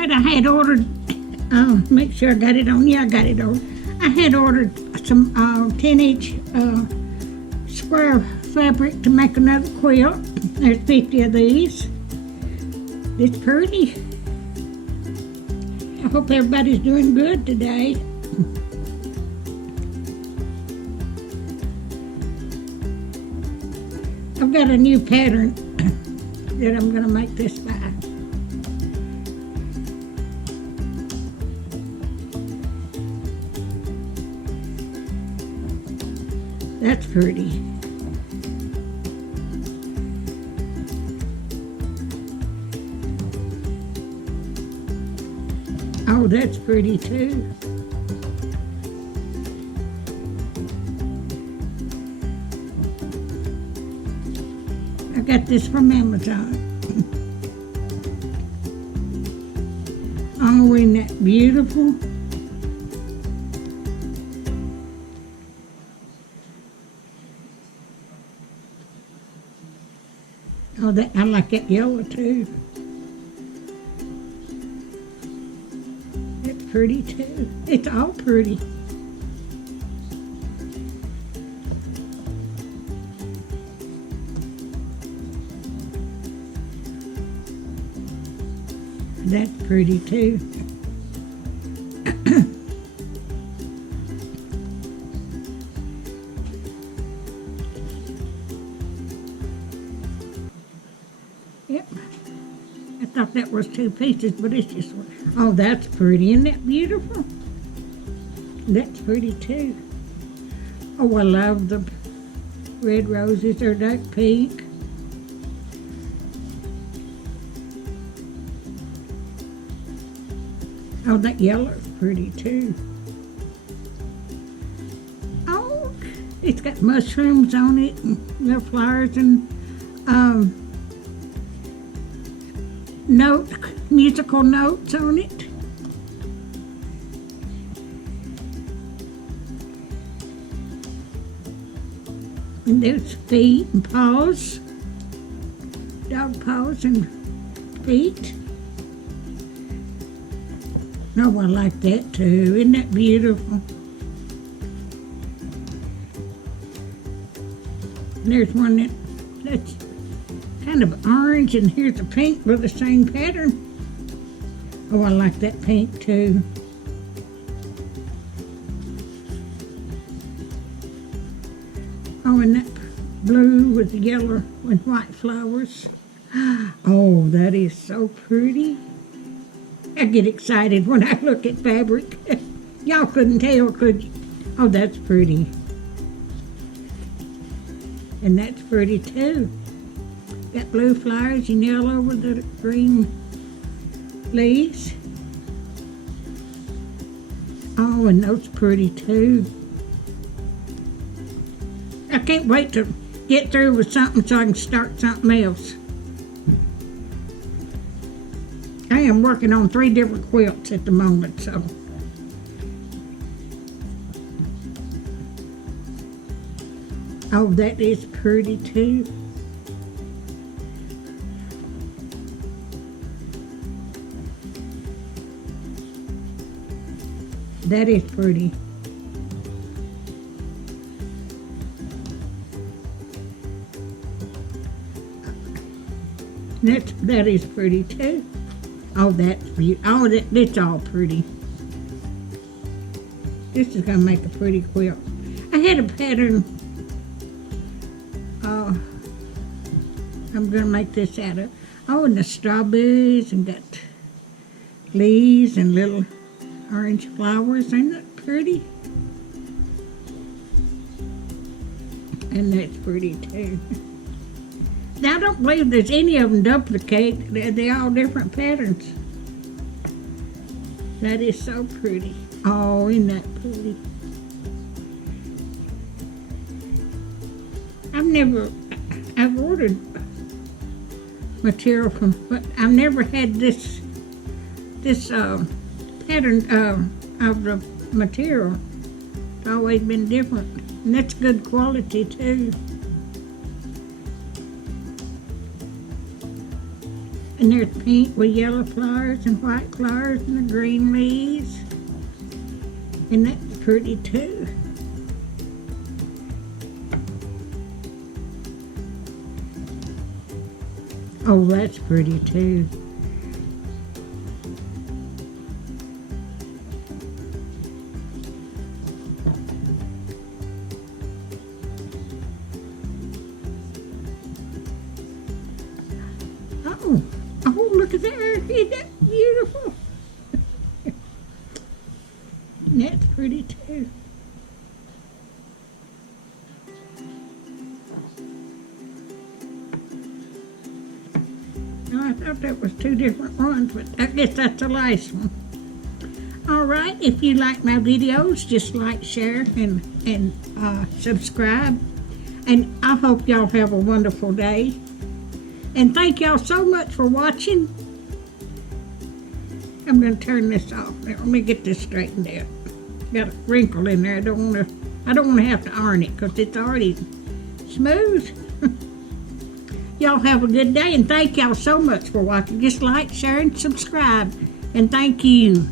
right, I had ordered, make sure I got it on. Yeah, I got it on. I had ordered some 10-inch square fabric to make another quilt. There's 50 of these. It's pretty. I hope everybody's doing good today. I've got a new pattern that I'm going to make this by. That's pretty. Oh, that's pretty too. I got this from Amazon. Oh, isn't that beautiful? Oh, that I like that yellow too. That's pretty too. It's all pretty. That's pretty too. Yep. I thought that was two pieces, but it's just one. Oh, that's pretty. Isn't that beautiful? That's pretty too. Oh, I love the red roses. They're dark pink. Oh, that yellow's pretty too. Oh, it's got mushrooms on it and little flowers and musical notes on it. And there's feet and paws, dog paws and feet. Oh, I like that too. Isn't that beautiful? And there's one that's kind of orange, and here's a pink with the same pattern. Oh, I like that pink too. Oh, and that blue with the yellow and white flowers. Oh, that is so pretty. I get excited when I look at fabric. Y'all couldn't tell, could you? Oh, that's pretty. And that's pretty too. Got blue flowers and yellow with the green leaves. Oh, and those pretty too. I can't wait to get through with something so I can start something else. I am working on 3 different quilts at the moment, so. Oh, that is pretty too. That is pretty. That is pretty too. Oh, that's beautiful. Oh, that's all pretty. This is gonna make a pretty quilt. I had a pattern. I'm gonna make this out of. Oh, and the strawberries and got leaves and little orange flowers. Ain't that pretty? And that's pretty too. Now, I don't believe there's any of them duplicate. They're all different patterns. That is so pretty. Oh, isn't that pretty? I've ordered material from, but I've never had this pattern of the material. It's always been different, and that's good quality too. And there's pink with yellow flowers and white flowers and the green leaves. And that's pretty too. Oh, that's pretty too. Oh, look at that. Isn't that beautiful? And that's pretty too. No, I thought that was two different ones, but I guess that's the last one. All right, if you like my videos, just like, share, and subscribe. And I hope y'all have a wonderful day. And thank y'all so much for watching. I'm going to turn this off. Let me get this straightened out. Got a wrinkle in there. I don't want to have to iron it because it's already smooth. Y'all have a good day, and thank y'all so much for watching. Just like, share, and subscribe. And thank you.